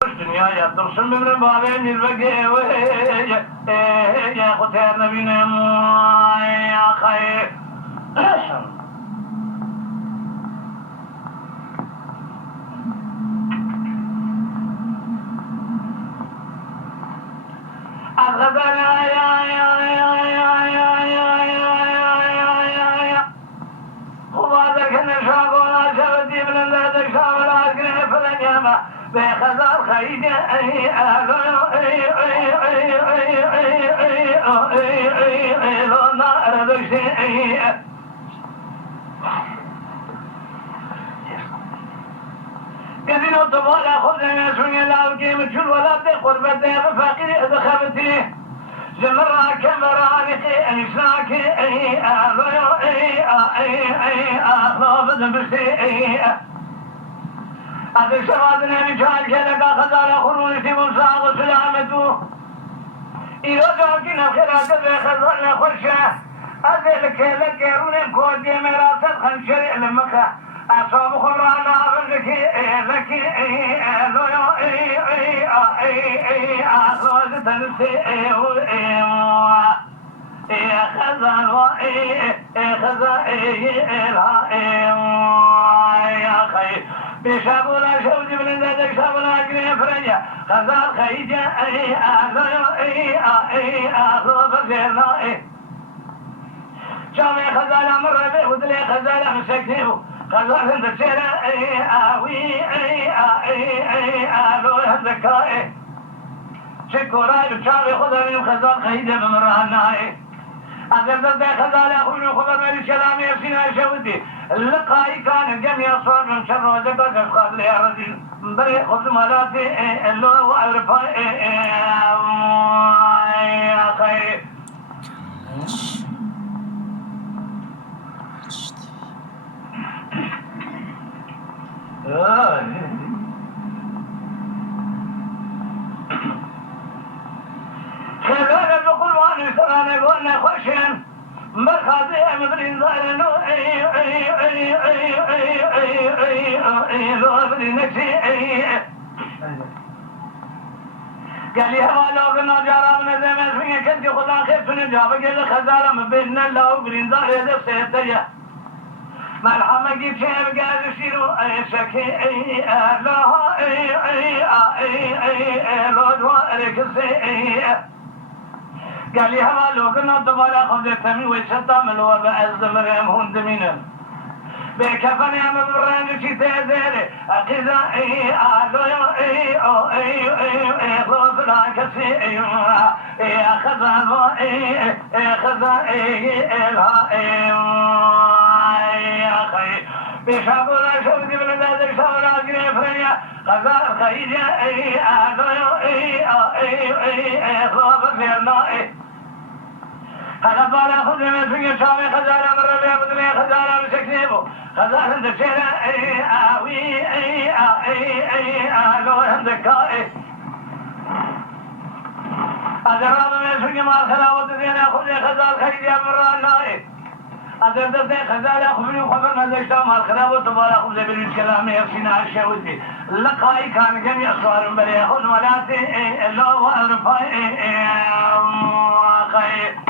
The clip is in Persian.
dünyaya dursun ömrüm bağlayın ilbege ya kuter nebinem ya hayır Arkadaşlar بخزر خيجة قدينو طبالا خذنا سنيا لاوكي مجول ولا بقربة فقير دخبتي جمرا كمراني انساكي هذا شرادنا مجال كذا خزانة خروني في مصاغ سلامته إذا جاكنا خيرات بخزانة خرشة هذا لك يرون كود مرات الخنشر لمكة أصاب خبرانا لك أخلاص تنسي يا خزان يا خير بشابولا شوجي من ذلك شابولا كريم فرنجا خزان خيجا أخلو فزيرنا شامي خزان أمر ربي ودلي خزان مسكنيبو خزان هندسينا أخلو هندكا شكورا بشامي خزان من خزان خيجا بمرهنا أقدر ذا خزان أخوين خبر من السلام يسينا شودي اللقاء كان الجميع صار من شر وذكر قال يا رجل بري خذ ملاتي اللو وعرفا يا خير خلال بقول واني سراني قولنا خوشين مرخازي مدرين ظالنو قال لي هوا لو كنا جارا من زمان فين كنت خدا خير سن جاب قال خزاله من بيننا لو برين ظال هذا سيدريا مرحبا جيت شيء قال شيرو اي شكي لا لا دوارك سي قال لي هوا لو كنا دوباره خذت من وشتا من وبعز مريم هند منهم بكفن يا مبران شي تزير اقذا خلاص لا كسي يا خزان خزان يا خي بشابولا شودي من ذلك شابولا كريم فرنجا خزان خيجا خلاص فيرنا هذا بالا خذ من سنة شامي خزانة مرة بها بدلي خزانة مسكنيبو خزانة دكتيرة لو هندكا هذا رابع من سنة مال خلاوة دينا خذ خزانة خيدية مرة نائي هذا دكتير خزانة خبري وخبر من ذلك مال خلاوة بالا خذ بالوش كلامي يفسينا الشهودي لقائي كان جميع صار بري خذ ملاتي اللو وأرفاي خير